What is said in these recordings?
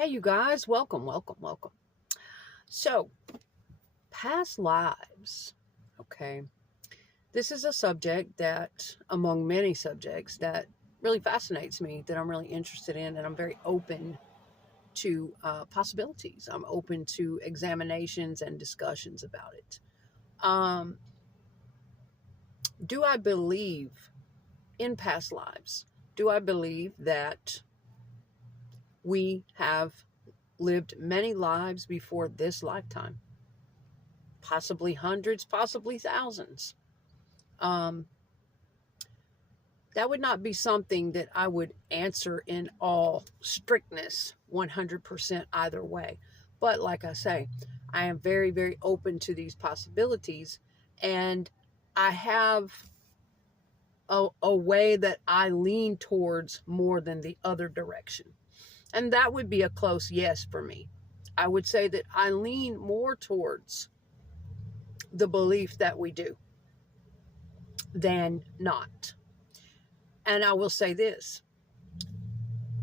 Hey, you guys, welcome, welcome, welcome. So, past lives, okay? This is a subject that, among many subjects, that really fascinates me, that I'm really interested in, and I'm very open to possibilities. I'm open to examinations and discussions about it. Um, do I believe in past lives? Do I believe that we have lived many lives before this lifetime? Possibly hundreds, possibly thousands. Um, that would not be something that I would answer in all strictness 100% either way. But like I say, I am very, very open to these possibilities. And I have a way that I lean towards more than the other direction. And that would be a close yes for me. I would say that I lean more towards the belief that we do than not. And I will say this,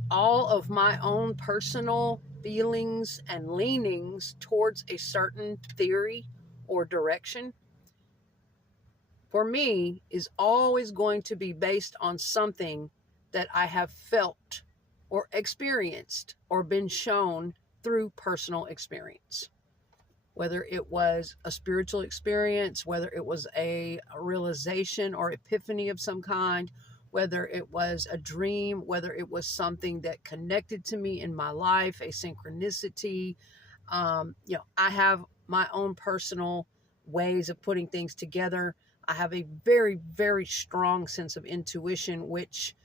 all of my own personal feelings and leanings towards a certain theory or direction, for me, is always going to be based on something that I have felt or experienced or been shown through personal experience. Whether it was a spiritual experience, whether it was a realization or epiphany of some kind, whether it was a dream, whether it was something that connected to me in my life, a synchronicity. I have my own personal ways of putting things together. I have a very, very strong sense of intuition, which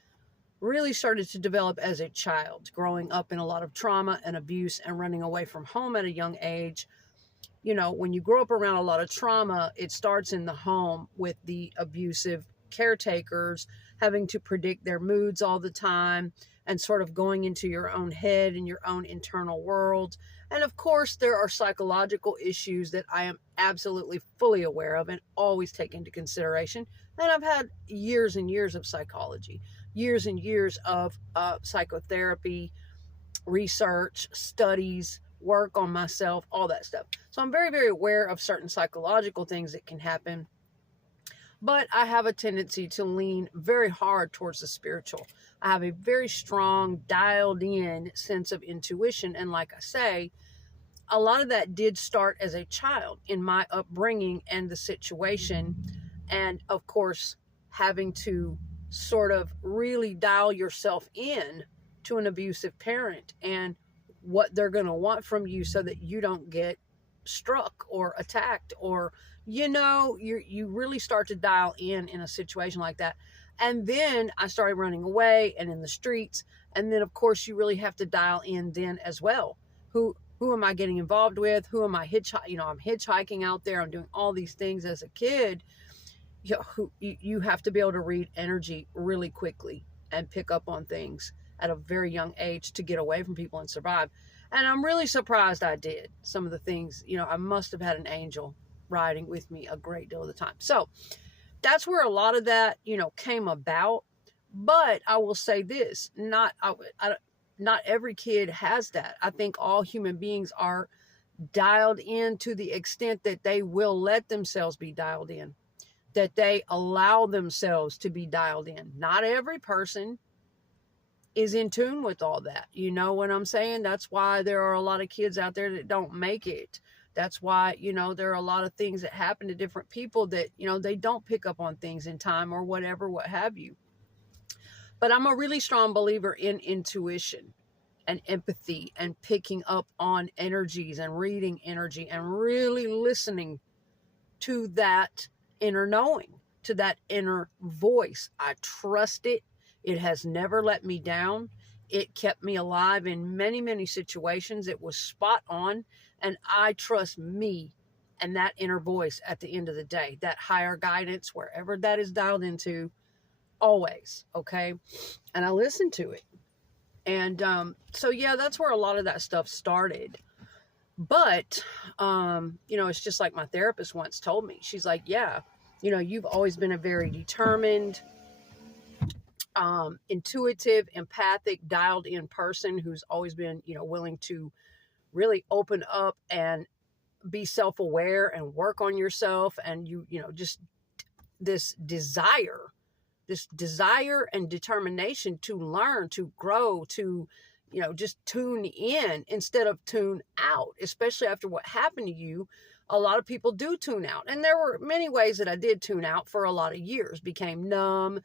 really started to develop as a child, growing up in a lot of trauma and abuse and running away from home at a young age. When you grow up around a lot of trauma, it starts in the home with the abusive caretakers having to predict their moods all the time and sort of going into your own head and your own internal world. And of course, there are psychological issues that I am absolutely fully aware of and always take into consideration. And I've had years and years of psychology, years and years of psychotherapy, research, studies, work on myself, all that stuff. So I'm very, very aware of certain psychological things that can happen. But I have a tendency to lean very hard towards the spiritual. I have a very strong, dialed in sense of intuition. And like I say, a lot of that did start as a child in my upbringing and the situation. And of course, having to sort of really dial yourself in to an abusive parent and what they're going to want from you so that you don't get struck or attacked, or you really start to dial in a situation like that. And then I started running away and in the streets, and then of course you really have to dial in then as well. Who am I getting involved with? Who am I I'm hitchhiking out there, I'm doing all these things as a kid. You have to be able to read energy really quickly and pick up on things at a very young age to get away from people and survive. And I'm really surprised I did some of the things. I must have had an angel riding with me a great deal of the time. So that's where a lot of that, came about. But I will say this, not every kid has that. I think all human beings are dialed in to the extent that they will let themselves be dialed in, that they allow themselves to be dialed in. Not every person is in tune with all that. You know what I'm saying? That's why there are a lot of kids out there that don't make it. That's why, there are a lot of things that happen to different people that, they don't pick up on things in time or whatever, what have you. But I'm a really strong believer in intuition and empathy and picking up on energies and reading energy and really listening to that inner knowing, to that inner voice. I trust it. It has never let me down. It kept me alive in many, many situations. It was spot on. And I trust me and that inner voice at the end of the day, that higher guidance, wherever that is dialed into, always. Okay. And I listen to it. And so, yeah, that's where a lot of that stuff started. But, it's just like my therapist once told me. She's like, yeah, you've always been a very determined, intuitive, empathic, dialed in person who's always been, willing to really open up and be self-aware and work on yourself. And just this desire and determination to learn, to grow, to, just tune in instead of tune out, especially after what happened to you. A lot of people do tune out. And there were many ways that I did tune out for a lot of years, became numb,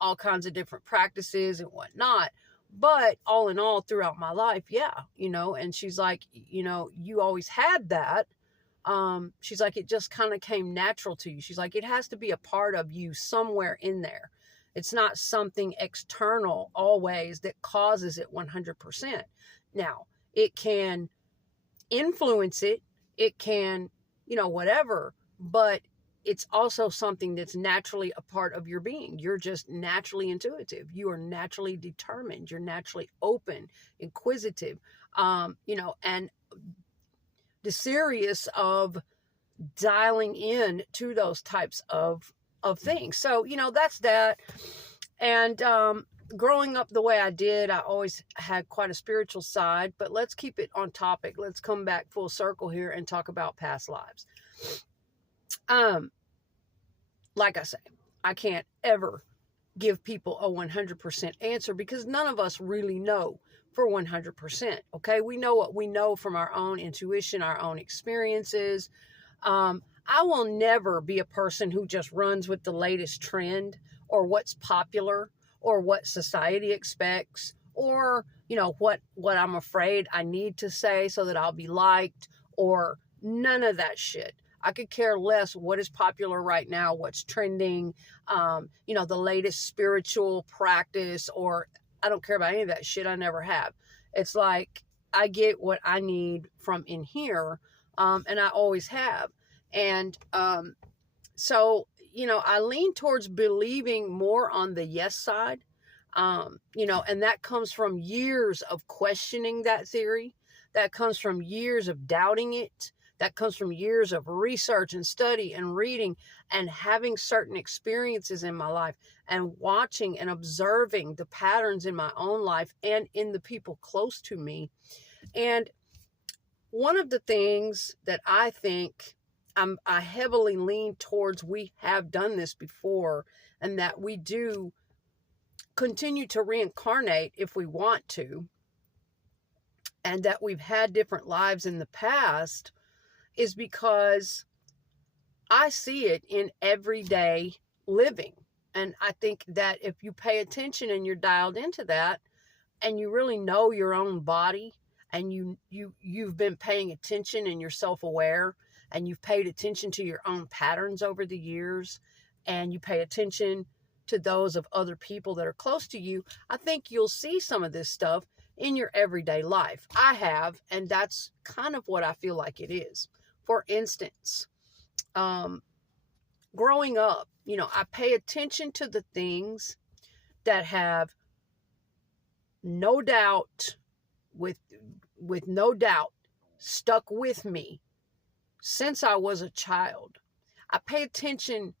all kinds of different practices and whatnot. But all in all, throughout my life, yeah, and she's like, you always had that. She's like, it just kind of came natural to you. She's like, it has to be a part of you somewhere in there. It's not something external always that causes it 100%. Now, it can influence it. It can, whatever, but it's also something that's naturally a part of your being. You're just naturally intuitive. You are naturally determined. You're naturally open, inquisitive, and serious of dialing in to those types of things. So, that's that. And growing up the way I did, I always had quite a spiritual side, but let's keep it on topic. Let's come back full circle here and talk about past lives. Like I say, I can't ever give people a 100% answer because none of us really know for 100%. Okay. We know what we know from our own intuition, our own experiences. I will never be a person who just runs with the latest trend or what's popular or what society expects or, what I'm afraid I need to say so that I'll be liked, or none of that shit. I could care less what is popular right now, what's trending, the latest spiritual practice, or I don't care about any of that shit. I never have. It's like I get what I need from in here, and I always have. And so, I lean towards believing more on the yes side, and that comes from years of questioning that theory. That comes from years of doubting it. That comes from years of research and study and reading and having certain experiences in my life and watching and observing the patterns in my own life and in the people close to me. And one of the things that I think I heavily lean towards, we have done this before, and that we do continue to reincarnate if we want to, and that we've had different lives in the past, is because I see it in everyday living. And I think that if you pay attention and you're dialed into that and you really know your own body and you've been paying attention and you're self-aware and you've paid attention to your own patterns over the years and you pay attention to those of other people that are close to you, I think you'll see some of this stuff in your everyday life. I have, and that's kind of what I feel like it is. For instance, growing up, I pay attention to the things that have no doubt, with no doubt, stuck with me since I was a child. I pay attention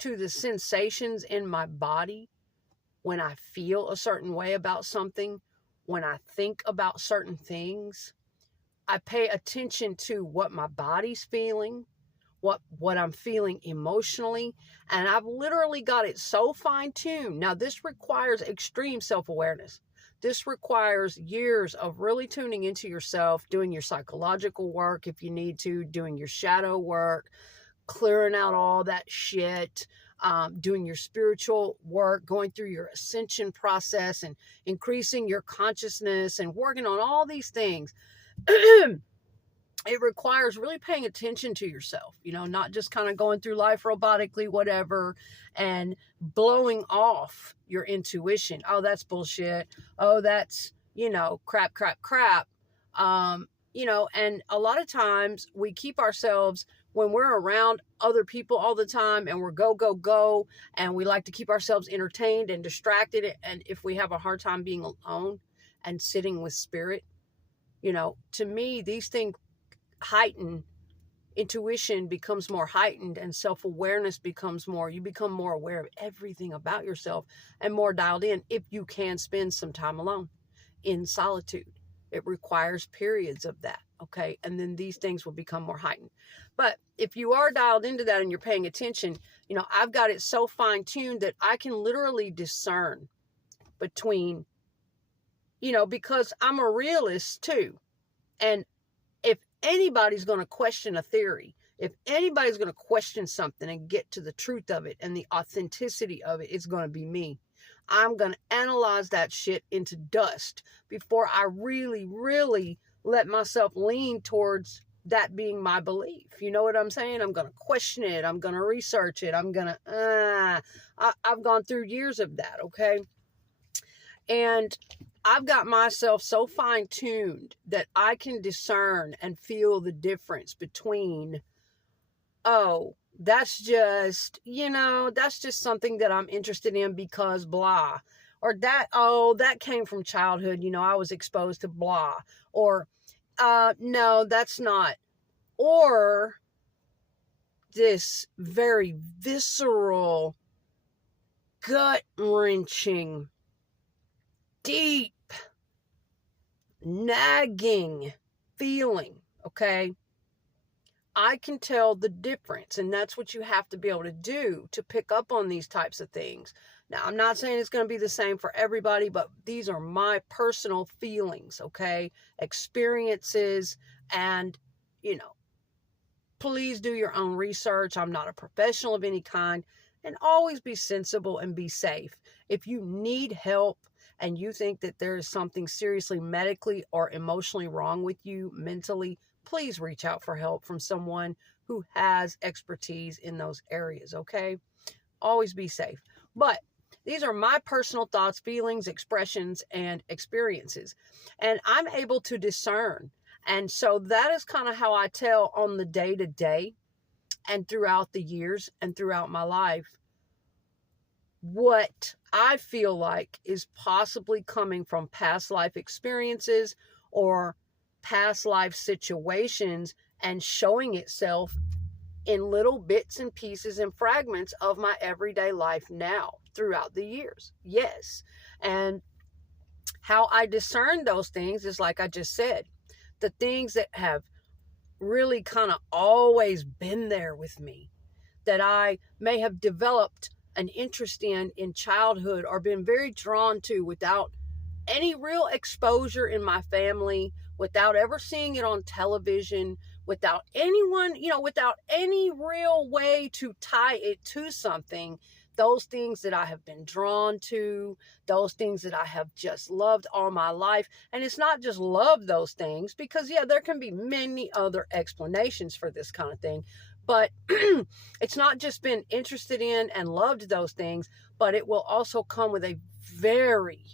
to the sensations in my body when I feel a certain way about something, when I think about certain things. I pay attention to what my body's feeling, what I'm feeling emotionally, and I've literally got it so fine-tuned. Now, this requires extreme self-awareness. This requires years of really tuning into yourself, doing your psychological work if you need to, doing your shadow work, clearing out all that shit, doing your spiritual work, going through your ascension process and increasing your consciousness and working on all these things. It requires really paying attention to yourself, not just kind of going through life robotically, whatever, and blowing off your intuition. Oh, that's bullshit. Oh, that's, crap. And a lot of times we keep ourselves, when we're around other people all the time and we're go, and we like to keep ourselves entertained and distracted. And if we have a hard time being alone and sitting with spirit, to me, these things heighten intuition becomes more heightened and self-awareness becomes more, you become more aware of everything about yourself and more dialed in if you can spend some time alone in solitude. It requires periods of that, okay? And then these things will become more heightened. But if you are dialed into that and you're paying attention, I've got it so fine-tuned that I can literally discern between, because I'm a realist too. And if anybody's going to question a theory, if anybody's going to question something and get to the truth of it and the authenticity of it, it's going to be me. I'm going to analyze that shit into dust before I really, really let myself lean towards that being my belief. You know what I'm saying? I'm going to question it. I'm going to research it. I'm going to, I've gone through years of that, okay? And I've got myself so fine-tuned that I can discern and feel the difference between, oh, that's just something that I'm interested in because blah. Or that came from childhood, I was exposed to blah. Or, no, that's not. Or this very visceral, gut-wrenching, deep, nagging feeling, okay? I can tell the difference, and that's what you have to be able to do to pick up on these types of things. Now, I'm not saying it's going to be the same for everybody, but these are my personal feelings, okay? Experiences, and, please do your own research. I'm not a professional of any kind, and always be sensible and be safe. If you need help, and you think that there is something seriously medically or emotionally wrong with you mentally, please reach out for help from someone who has expertise in those areas, okay? Always be safe. But these are my personal thoughts, feelings, expressions, and experiences. And I'm able to discern. And so that is kind of how I tell on the day-to-day and throughout the years and throughout my life what I feel like is possibly coming from past life experiences or past life situations and showing itself in little bits and pieces and fragments of my everyday life now throughout the years. Yes. And how I discern those things is like I just said, the things that have really kind of always been there with me, that I may have developed an interest in childhood or been very drawn to without any real exposure in my family, without ever seeing it on television, without anyone, without any real way to tie it to something. Those things that I have been drawn to, those things that I have just loved all my life. And it's not just love those things, because there can be many other explanations for this kind of thing. But it's not just been interested in and loved those things, but it will also come with a very,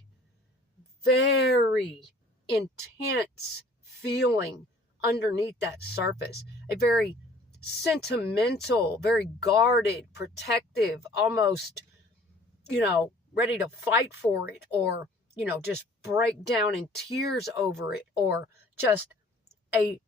very intense feeling underneath that surface. A very sentimental, very guarded, protective, almost, ready to fight for it, or, just break down in tears over it, or just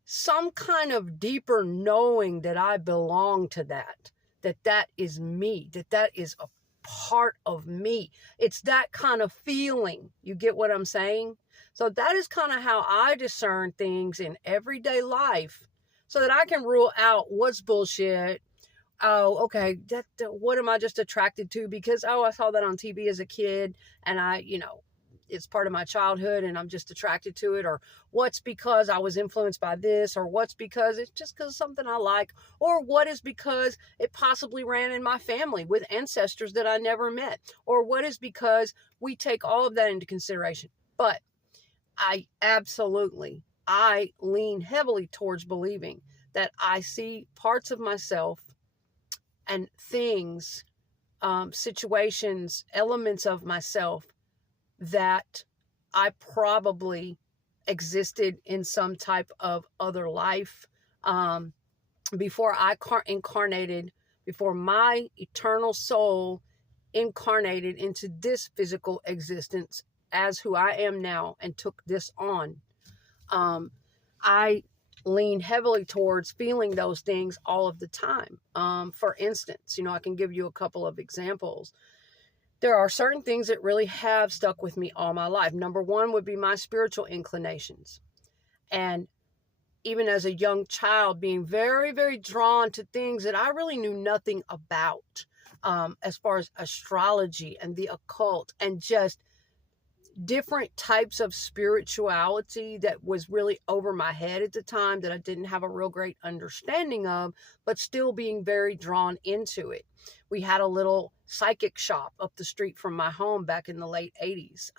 some kind of deeper knowing that I belong to that is me, that is a part of me. It's that kind of feeling. You get what I'm saying? So that is kind of how I discern things in everyday life, so that I can rule out what's bullshit. Oh, okay, what am I just attracted to because, I saw that on TV as a kid, and it's part of my childhood and I'm just attracted to it, or what's because I was influenced by this, or what's because it's just because of something I like, or what is because it possibly ran in my family with ancestors that I never met, or what is because we take all of that into consideration. But I lean heavily towards believing that I see parts of myself and things, situations, elements of myself that I probably existed in some type of other life before I incarnated, before my eternal soul incarnated into this physical existence as who I am now and took this on. I lean heavily towards feeling those things all of the time. For instance, I can give you a couple of examples. There are certain things that really have stuck with me all my life. Number one would be my spiritual inclinations. And even as a young child, being very, very drawn to things that I really knew nothing about, as far as astrology and the occult and just different types of spirituality that was really over my head at the time that I didn't have a real great understanding of, but still being very drawn into it. We had a little psychic shop up the street from my home back in the late 80s.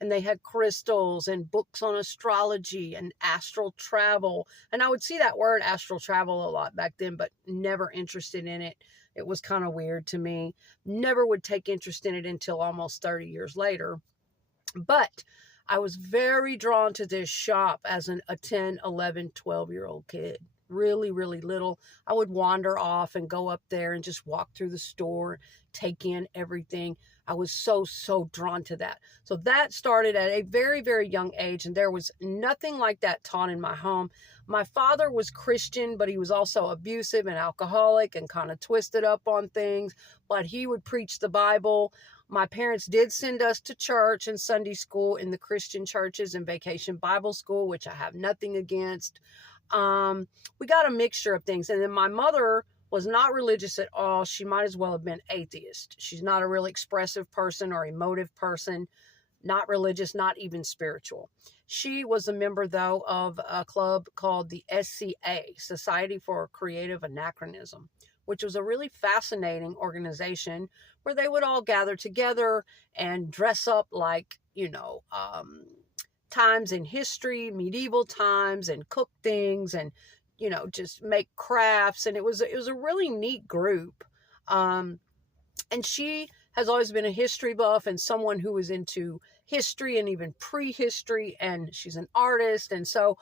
And they had crystals and books on astrology and astral travel. And I would see that word astral travel a lot back then, but never interested in it. It was kind of weird to me. Never would take interest in it until almost 30 years later. But I was very drawn to this shop as a 10, 11, 12-year-old kid. Really, really little. I would wander off and go up there and just walk through the store, take in everything. I was so drawn to that. So that started at a very, very young age, and there was nothing like that taught in my home. My father was Christian, but he was also abusive and alcoholic and kind of twisted up on things, but he would preach the Bible. My parents did send us to church and Sunday school in the Christian churches and Vacation Bible School, which I have nothing against. We got a mixture of things. And then my mother was not religious at all. She might as well have been atheist. She's not a really expressive person or emotive person, not religious, not even spiritual. She was a member, though, of a club called the SCA, Society for Creative Anachronism, which was a really fascinating organization where they would all gather together and dress up like, times in history, medieval times, and cook things and, just make crafts. And it was a really neat group. And she has always been a history buff and someone who was into history and even prehistory, and she's an artist. And so,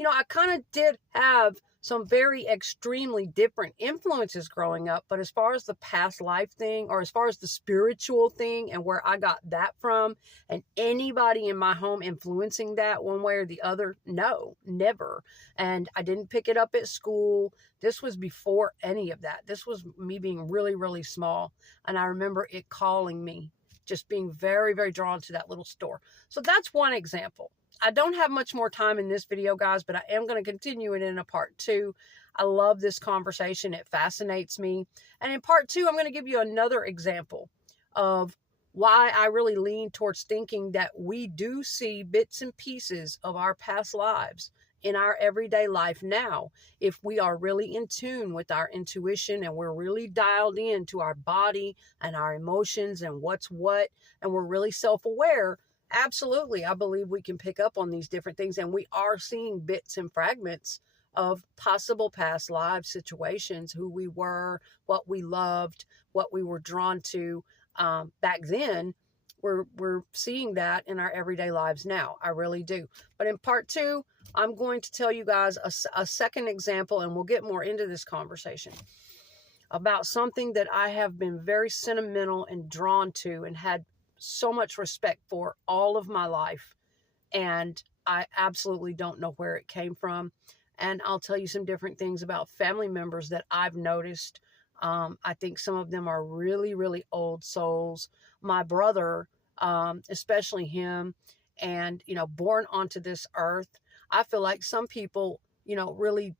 I kind of did have some very extremely different influences growing up. But as far as the past life thing, or as far as the spiritual thing and where I got that from, and anybody in my home influencing that one way or the other, no, never. And I didn't pick it up at school. This was before any of that. This was me being really, really small. And I remember it calling me, just being very, very drawn to that little store. So that's one example. I don't have much more time in this video, guys, but I am going to continue it in a part 2. I love this conversation. It fascinates me. And in part 2, I'm going to give you another example of why I really lean towards thinking that we do see bits and pieces of our past lives in our everyday life now, if we are really in tune with our intuition and we're really dialed in to our body and our emotions and what's what, and we're really self-aware. Absolutely, I believe we can pick up on these different things, and we are seeing bits and fragments of possible past life situations, who we were, what we loved, what we were drawn to back then. We're seeing that in our everyday lives now. I really do. But in part 2, I'm going to tell you guys a second example, and we'll get more into this conversation about something that I have been very sentimental and drawn to and had so much respect for all of my life, and I absolutely don't know where it came from. And I'll tell you some different things about family members that I've noticed. I think some of them are really, really old souls. My brother, especially him, and born onto this earth, I feel like some people really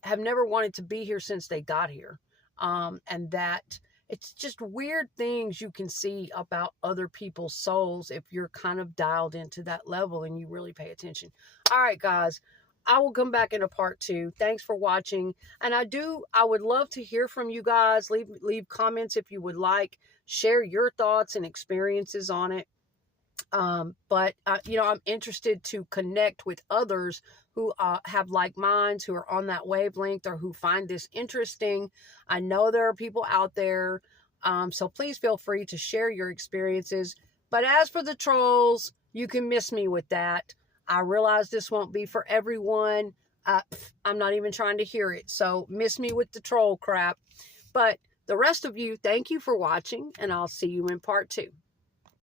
have never wanted to be here since they got here, and that it's just weird things you can see about other people's souls if you're kind of dialed into that level and you really pay attention. All right, guys, I will come back in a part 2. Thanks for watching. And I would love to hear from you guys. Leave comments if you would like. Share your thoughts and experiences on it. But I'm interested to connect with others who have like minds, who are on that wavelength, or who find this interesting. I know there are people out there, so please feel free to share your experiences. But as for the trolls, you can miss me with that. I realize this won't be for everyone. I'm not even trying to hear it, so miss me with the troll crap. But the rest of you, thank you for watching, and I'll see you in part 2.